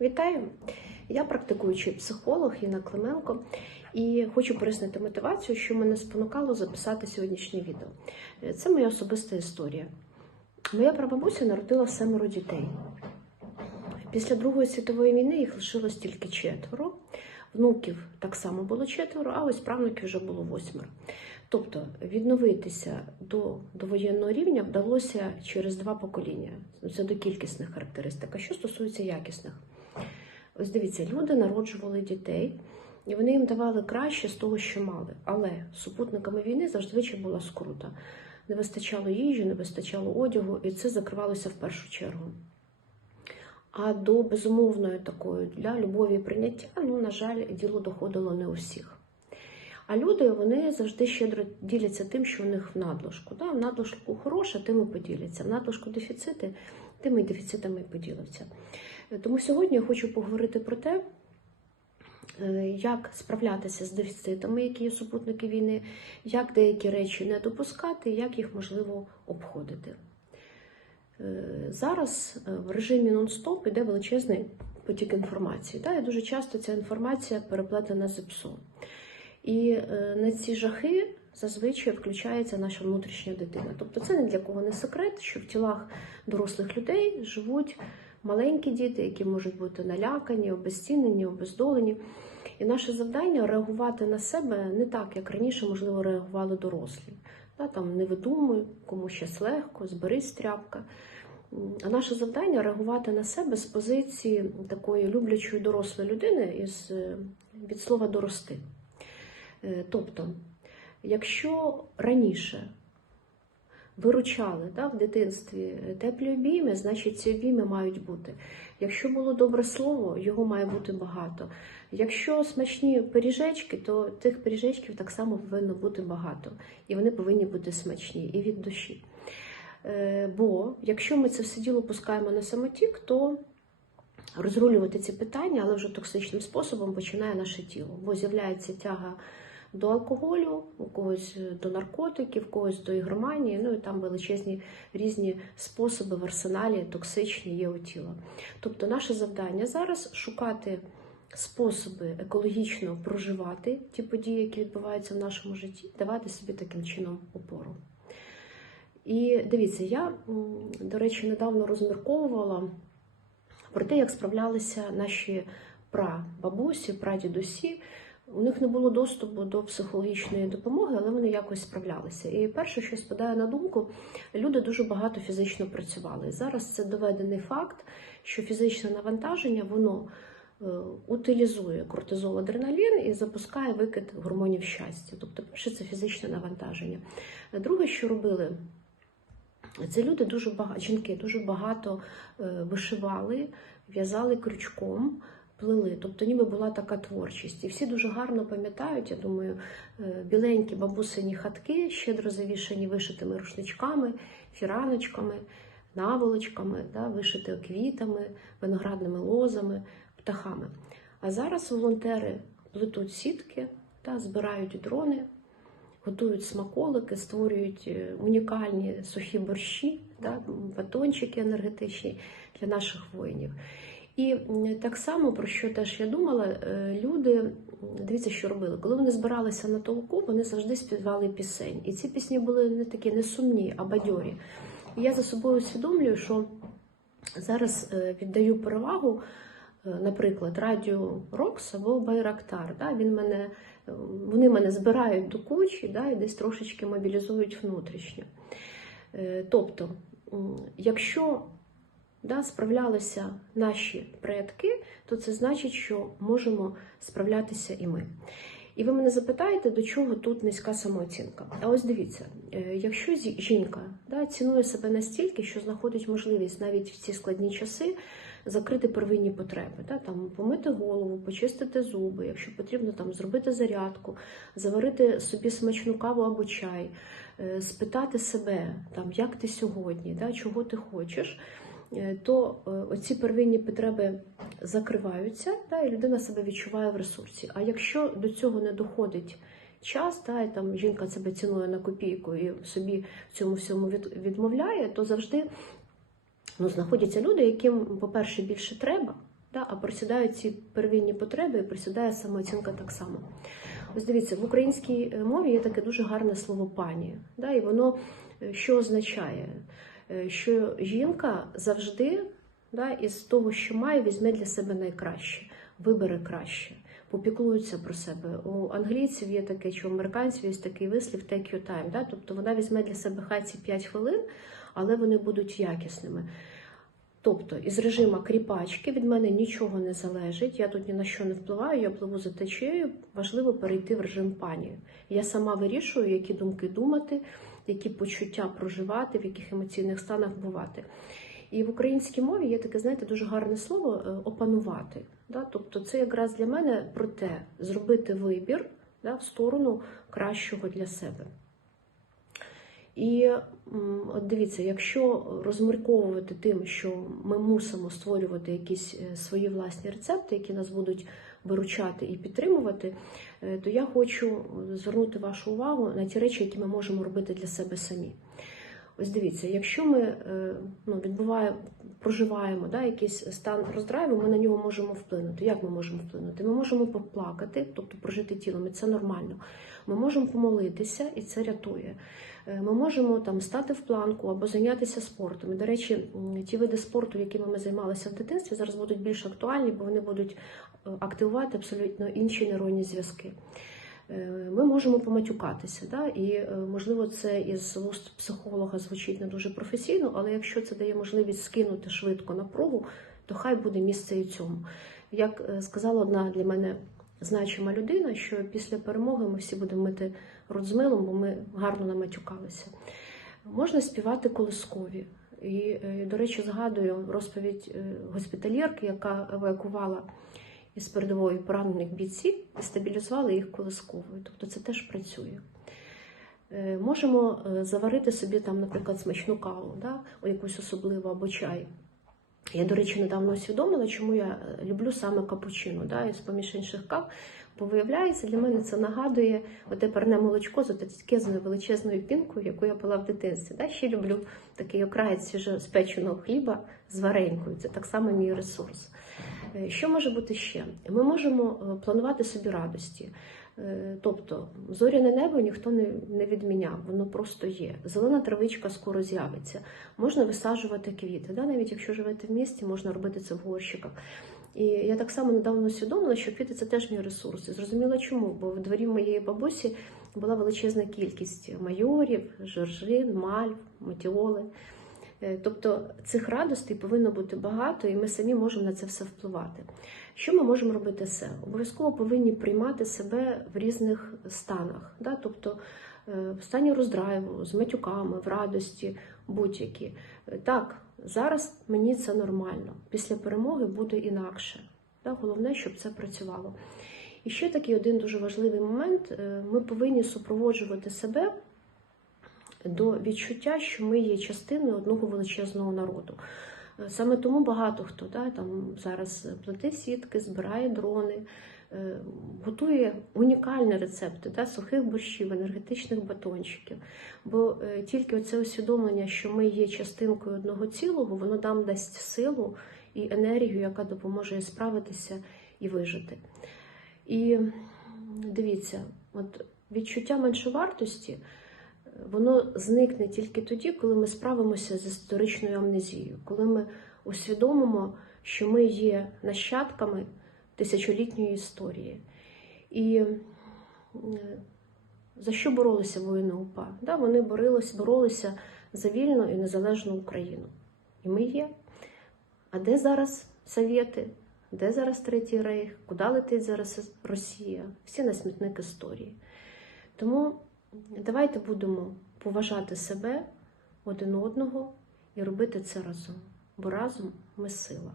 Вітаю! Я практикуючий психолог Інна Клименко і хочу пояснити мотивацію, що мене спонукало записати сьогоднішнє відео. Це моя особиста історія. Моя прабабуся народила семеро дітей. Після Другої світової війни їх лишилось тільки четверо. Внуків так само було четверо, а ось правнуків вже було восьмеро. Тобто відновитися до довоєнного рівня вдалося через два покоління. Це до кількісних характеристик. А що стосується якісних? Ось дивіться, люди народжували дітей, і вони їм давали краще з того, що мали. Але супутниками війни завжди була скрута. Не вистачало їжі, не вистачало одягу, і це закривалося в першу чергу. А до безумовної такої для любові і прийняття, ну, на жаль, діло доходило не у всіх. А люди вони завжди щедро діляться тим, що у них в надлишку. Да? В надлишку хороше, тим і поділяться. В надлишку дефіцити, тими і дефіцитами і поділяться. Тому сьогодні я хочу поговорити про те, е, як справлятися з дефіцитами, які є супутники війни, як деякі речі не допускати, як їх можливо обходити. Е, Зараз е, в режимі нон-стоп іде величезний потік інформації. Та, і дуже часто ця інформація переплетена з ПСО. І на ці жахи зазвичай включається наша внутрішня дитина. Тобто це не для кого не секрет, що в тілах дорослих людей живуть маленькі діти, які можуть бути налякані, обезцінені, обездолені. І наше завдання реагувати на себе не так, як раніше, можливо, реагували дорослі. Та, там не видумуй, кому щось легко, зберись тряпка. А наше завдання реагувати на себе з позиції такої люблячої дорослої людини із е, від слова дорости. Е, Тобто, якщо раніше виручали да, в дитинстві теплі обійми, значить ці обійми мають бути. Якщо було добре слово, його має бути багато. Якщо смачні пиріжечки, то тих пиріжечків так само повинно бути багато. І вони повинні бути смачні і від душі. Е, Бо якщо ми це все діло пускаємо на самотік, то розрулювати ці питання, але вже токсичним способом починає наше тіло, бо з'являється тяга до алкоголю, у когось до наркотиків, у когось до ігроманії, ну і там величезні різні способи в арсеналі токсичні є у тіла. Тобто наше завдання зараз шукати способи екологічно проживати ті події, які відбуваються в нашому житті, давати собі таким чином опору. І дивіться, я, до речі, недавно розмірковувала про те, як справлялися наші прабабусі, прадідусі. У них не було доступу до психологічної допомоги, але вони якось справлялися. І перше, що спадає на думку, люди дуже багато фізично працювали. Зараз це доведений факт, що фізичне навантаження воно е, утилізує кортизол, адреналін і запускає викид гормонів щастя. Тобто, перше, це фізичне навантаження. Друге, що робили це люди дуже багато, жінки дуже багато е, вишивали, в'язали крючком, плели. Тобто, ніби була така творчість. І всі дуже гарно пам'ятають, я думаю, е, біленькі бабусині хатки, щедро завішані вишитими рушничками, фіраночками, наволочками, да, вишити квітами, виноградними лозами, птахами. А зараз волонтери плетуть сітки, та, збирають дрони готують смаколики, створюють е, унікальні сухі борщі, да, батончики енергетичні для наших воїнів. І так само, про що теж я думала, е, люди, дивіться, що робили. Коли вони збиралися на толку, вони завжди співали пісень. І ці пісні були не такі не сумні, а бадьорі. І я за собою усвідомлюю, що зараз е, віддаю перевагу, е, наприклад, радіо Рокс або Байрактар. Да? Він мене, вони мене збирають до кучі да? і десь трошечки мобілізують внутрішньо. Тобто, якщо да, справлялися наші предки, то це значить, що можемо справлятися і ми. І ви мене запитаєте, до чого тут низька самооцінка. А ось дивіться, е, якщо жінка да, цінує себе настільки, що знаходить можливість навіть в ці складні часи закрити первинні потреби, да, там, помити голову, почистити зуби, якщо потрібно там, зробити зарядку, заварити собі смачну каву або чай, е, спитати себе, там, як ти сьогодні, да, чого ти хочеш. Е, То е, оці первинні потреби закриваються, да, і людина себе відчуває в ресурсі. А якщо до цього не доходить час, да, і там жінка себе цінує на копійку і собі в цьому всьому від, відмовляє, то завжди ну, знаходяться люди, яким, по-перше, більше треба, да, а просідають ці первинні потреби і просідає самооцінка так само. Ось дивіться, в українській е, мові є таке дуже гарне слово пані, да, і воно що означає? Е, Що жінка завжди да, із того, що має, візьме для себе найкраще, вибере краще, попіклується про себе. У англійців є таке, чи у американців є такий вислів take your time. Да? Тобто вона візьме для себе хай ці 5 хвилин, але вони будуть якісними. Тобто із режиму кріпачки від мене нічого не залежить, я тут ні на що не впливаю, я пливу за течією, важливо перейти в режим пані. Я сама вирішую, які думки думати, які почуття проживати, в яких емоційних станах бувати. І в українській мові є таке, знаєте, дуже гарне слово е, опанувати. Да? Тобто це якраз для мене про те, зробити вибір да, в сторону кращого для себе. І от дивіться, якщо розмірковувати тим, що ми мусимо створювати якісь е, свої власні рецепти, які нас будуть виручати і підтримувати, е, то я хочу звернути вашу увагу на ті речі, які ми можемо робити для себе самі. Ось дивіться, якщо ми е, ну, відбуваємо, проживаємо да, якийсь стан роздрайву, ми на нього можемо вплинути. Як ми можемо вплинути? Ми можемо поплакати, тобто прожити тілом, і це нормально. Ми можемо помолитися, і це рятує. Е, Ми можемо там стати в планку або зайнятися спортом. І, до речі, ті види спорту, якими ми займалися в дитинстві, зараз будуть більш актуальні, бо вони будуть е, активувати абсолютно інші нейронні зв'язки. Е, Ми можемо поматюкатися, да? і можливо це із вуст психолога звучить не дуже професійно, але якщо це дає можливість скинути швидко напругу, то хай буде місце і цьому. Як сказала одна для мене значима людина, що після перемоги ми всі будемо мити рот з милом, бо ми гарно наматюкалися. Можна співати колискові. І, е, до речі, згадую розповідь е, госпітальєрки, яка евакувала із передової поранених бійців і стабілізували їх колисковою. Тобто це теж працює. Е, Можемо заварити собі там, наприклад, смачну каву, да? о якусь особливу або чай. Я, до речі, недавно усвідомила, чому я е, люблю саме капучино, да, із поміж інших кав. Бо виявляється, для мене це нагадує оте парне молочко з отакезною величезною пінкою, яку я пила в дитинстві. Да? Ще люблю такий окраєць свіжоспеченого хліба з варенькою. Це так само мій ресурс. Е, Що може бути ще? Ми можемо е, планувати собі радості. Е, Тобто зоряне небо ніхто не, не відміняв, воно просто є. Зелена травичка скоро з'явиться. Можна висаджувати квіти. Да? Навіть якщо живете в місті, можна робити це в горщиках. І я так само недавно усвідомила, що квіти це теж мій ресурс. І зрозуміла чому, бо в дворі моєї бабусі була величезна кількість майорів, жоржин, мальв, матіоли. Е, Тобто цих радостей повинно бути багато, і ми самі можемо на це все впливати. Що ми можемо робити все? Обов'язково повинні приймати себе в різних станах, да? тобто е, в стані роздрайву, з матюками, в радості, будь-які. Е, Так, зараз мені це нормально. Після перемоги буде інакше. Да? Головне, щоб це працювало. І ще такий один дуже важливий момент: ми повинні супроводжувати себе до відчуття, що ми є частиною одного величезного народу. Е, Саме тому багато хто да, там зараз плете сітки, збирає дрони, е, готує унікальні рецепти да, сухих борщів, енергетичних батончиків. Бо е, тільки оце усвідомлення, що ми є частинкою одного цілого, воно нам дасть силу і енергію, яка допоможе справитися і вижити. І дивіться, от відчуття меншовартості воно зникне тільки тоді, коли ми справимося з історичною амнезією, коли ми усвідомимо, що ми є нащадками тисячолітньої історії. І е, за що боролися воїни УПА? Да, вони боролися, боролися за вільну і незалежну Україну. І ми є. А де зараз совєти? Де зараз Третій Рейх? Куди летить зараз Росія? Всі на смітник історії. Тому давайте будемо поважати себе один одного і робити це разом, бо разом ми сила.